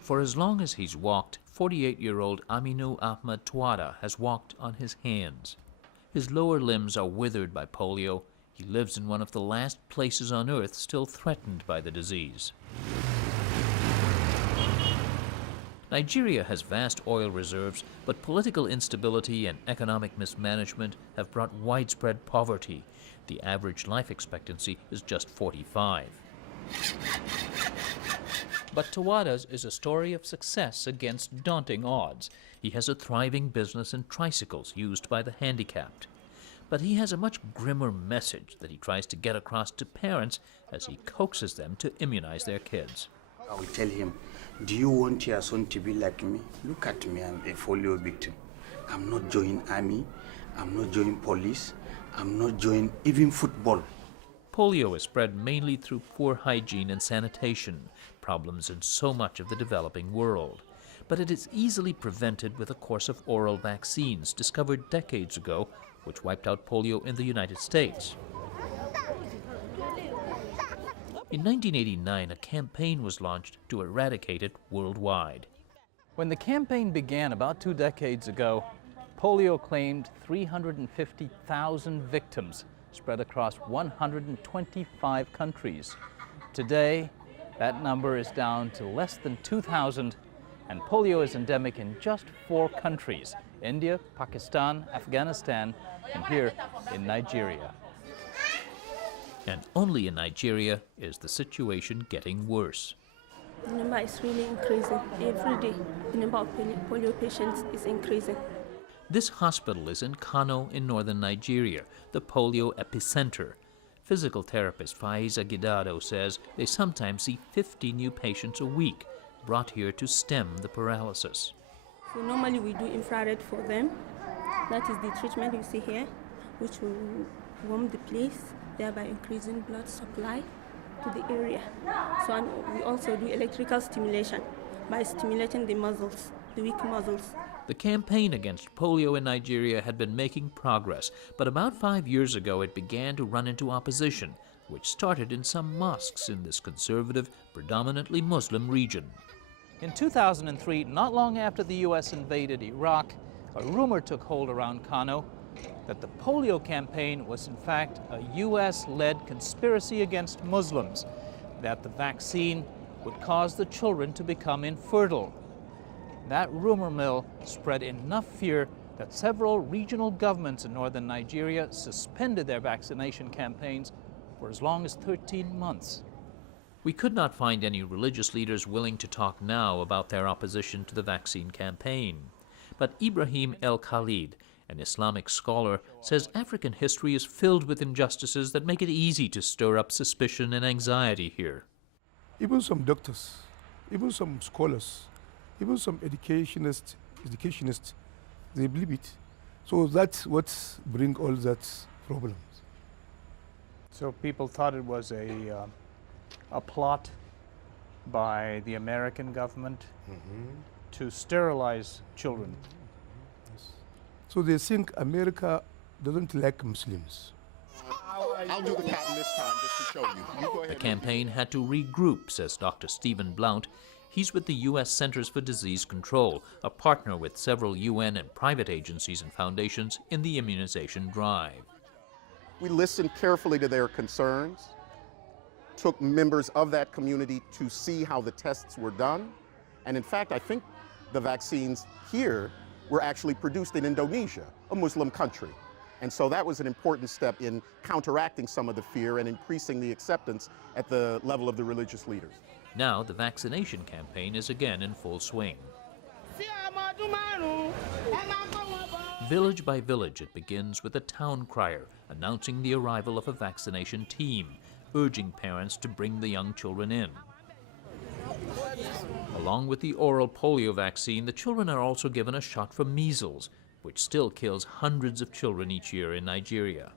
For as long as he's walked, 48-year-old Aminu Ahmed Tuada has walked on his hands. His lower limbs are withered by polio. He lives in one of the last places on earth still threatened by the disease. Nigeria has vast oil reserves, but political instability and economic mismanagement have brought widespread poverty. The average life expectancy is just 45. But Tawada's is a story of success against daunting odds. He has a thriving business in tricycles used by the handicapped. But he has a much grimmer message that he tries to get across to parents as he coaxes them to immunize their kids. I will tell him, do you want your son to be like me? Look at me, I'm a polio victim. I'm not joining army, I'm not joining police, I'm not joining even football. Polio is spread mainly through poor hygiene and sanitation, problems in so much of the developing world. But it is easily prevented with a course of oral vaccines discovered decades ago, which wiped out polio in the United States. In 1989, a campaign was launched to eradicate it worldwide. When the campaign began about 2 decades ago, polio claimed 350,000 victims spread across 125 countries. Today, that number is down to less than 2,000, and polio is endemic in just 4 countries: India, Pakistan, Afghanistan, and here in Nigeria. And only in Nigeria is the situation getting worse. The number is really increasing. Every day, the number of polio patients is increasing. This hospital is in Kano in northern Nigeria, the polio epicenter. Physical therapist Faiza Gidado says they sometimes see 50 new patients a week, brought here to stem the paralysis. So normally we do infrared for them. That is the treatment you see here, which will warm the place, thereby increasing blood supply to the area. So and we also do electrical stimulation by stimulating the muscles, the weak muscles. The campaign against polio in Nigeria had been making progress, but about 5 years ago it began to run into opposition, which started in some mosques in this conservative, predominantly Muslim region. In 2003, not long after the U.S. invaded Iraq, a rumor took hold around Kano that the polio campaign was in fact a U.S.-led conspiracy against Muslims, that the vaccine would cause the children to become infertile. That rumor mill spread enough fear that several regional governments in northern Nigeria suspended their vaccination campaigns for as long as 13 months. We could not find any religious leaders willing to talk now about their opposition to the vaccine campaign. But Ibrahim El-Khalid, an Islamic scholar, says African history is filled with injustices that make it easy to stir up suspicion and anxiety here. Even some doctors, even some scholars, even some educationists, they believe it. So that's what brings all that problems. So people thought it was a plot by the American government to sterilize children. Yes. So they think America doesn't like Muslims. I'll do the pattern this time just to show you. You go ahead. The campaign had to regroup, says Dr. Stephen Blount. He's with the U.S. Centers for Disease Control, a partner with several UN and private agencies and foundations in the immunization drive. We listened carefully to their concerns, took members of that community to see how the tests were done, and in fact, I think the vaccines here were actually produced in Indonesia, a Muslim country. And so that was an important step in counteracting some of the fear and increasing the acceptance at the level of the religious leaders. Now the vaccination campaign is again in full swing. Village by village, it begins with a town crier announcing the arrival of a vaccination team, urging parents to bring the young children in. Along with the oral polio vaccine, the children are also given a shot for measles, which still kills hundreds of children each year in Nigeria.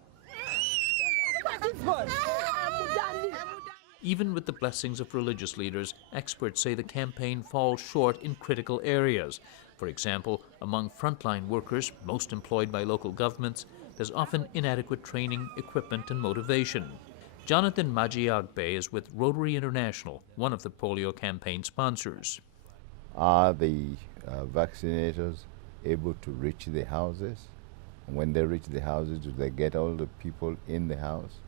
Even with the blessings of religious leaders, experts say the campaign falls short in critical areas. For example, among frontline workers, most employed by local governments, there's often inadequate training, equipment, and motivation. Jonathan Majiagbe is with Rotary International, one of the polio campaign sponsors. Are the vaccinators able to reach the houses? When they reach the houses, do they get all the people in the house?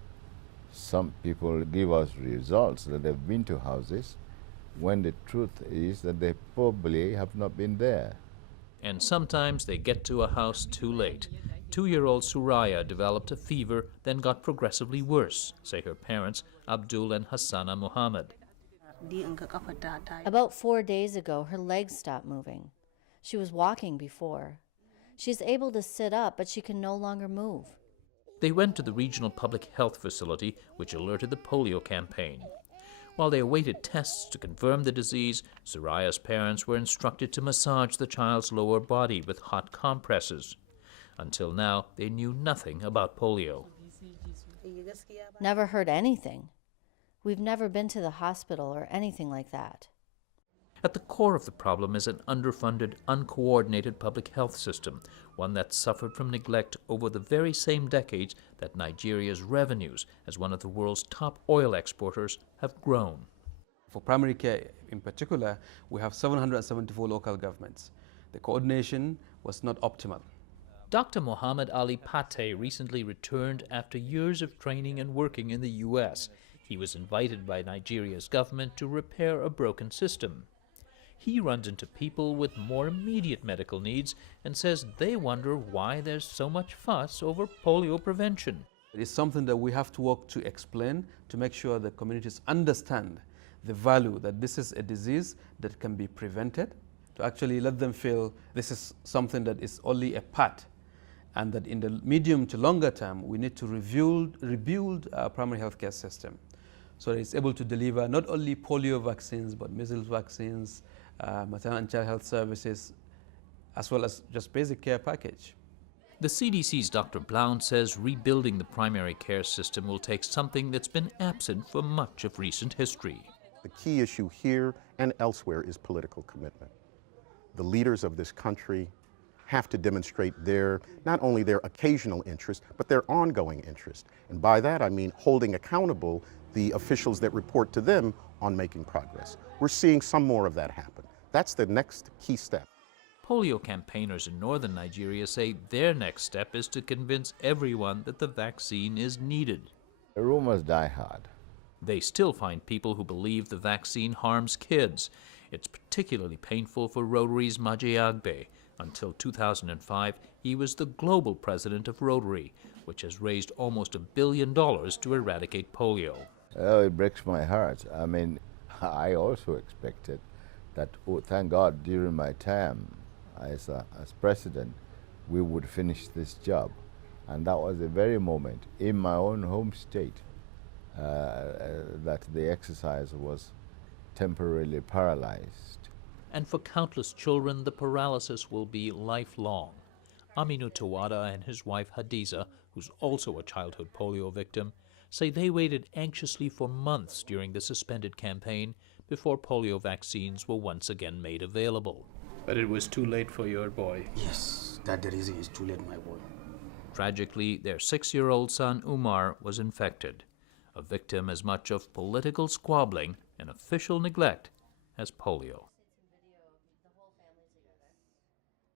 Some people give us results that they've been to houses, when the truth is that they probably have not been there. And sometimes they get to a house too late. 2-year-old Suraya developed a fever, then got progressively worse, say her parents, Abdul and Hassana Muhammad. About 4 days ago, her legs stopped moving. She was walking before. She's able to sit up, but she can no longer move. They went to the regional public health facility, which alerted the polio campaign. While they awaited tests to confirm the disease, Suraya's parents were instructed to massage the child's lower body with hot compresses. Until now, they knew nothing about polio. Never heard anything. We've never been to the hospital or anything like that. At the core of the problem is an underfunded, uncoordinated public health system, one that suffered from neglect over the very same decades that Nigeria's revenues, as one of the world's top oil exporters, have grown. For primary care in particular, we have 774 local governments. The coordination was not optimal. Dr. Muhammad Ali Pate recently returned after years of training and working in the U.S. He was invited by Nigeria's government to repair a broken system. He runs into people with more immediate medical needs and says they wonder why there's so much fuss over polio prevention. It is something that we have to work to explain, to make sure that communities understand the value that this is a disease that can be prevented, to actually let them feel this is something that is only a part, and that in the medium to longer term, we need to rebuild our primary healthcare system so that it's able to deliver not only polio vaccines, but measles vaccines, maternal and child health services, as well as just basic care package. The CDC's Dr. Blount says rebuilding the primary care system will take something that's been absent for much of recent history. The key issue here and elsewhere is political commitment. The leaders of this country have to demonstrate not only their occasional interest, but their ongoing interest. And by that I mean holding accountable the officials that report to them on making progress. We're seeing some more of that happen. That's the next key step. Polio campaigners in northern Nigeria say their next step is to convince everyone that the vaccine is needed. The rumors die hard. They still find people who believe the vaccine harms kids. It's particularly painful for Rotary's Majiagbe. Until 2005, he was the global president of Rotary, which has raised almost $1 billion to eradicate polio. Oh, it breaks my heart. I mean, I also expected that, oh, thank God, during my time as president, we would finish this job. And that was the very moment in my own home state that the exercise was temporarily paralyzed. And for countless children, the paralysis will be lifelong. Aminu Tawada and his wife Hadiza, who's also a childhood polio victim, say they waited anxiously for months during the suspended campaign before polio vaccines were once again made available. But it was too late for your boy. Yes, that's the reason it's too late, my boy. Tragically, their 6-year-old son Umar was infected, a victim as much of political squabbling and official neglect as polio.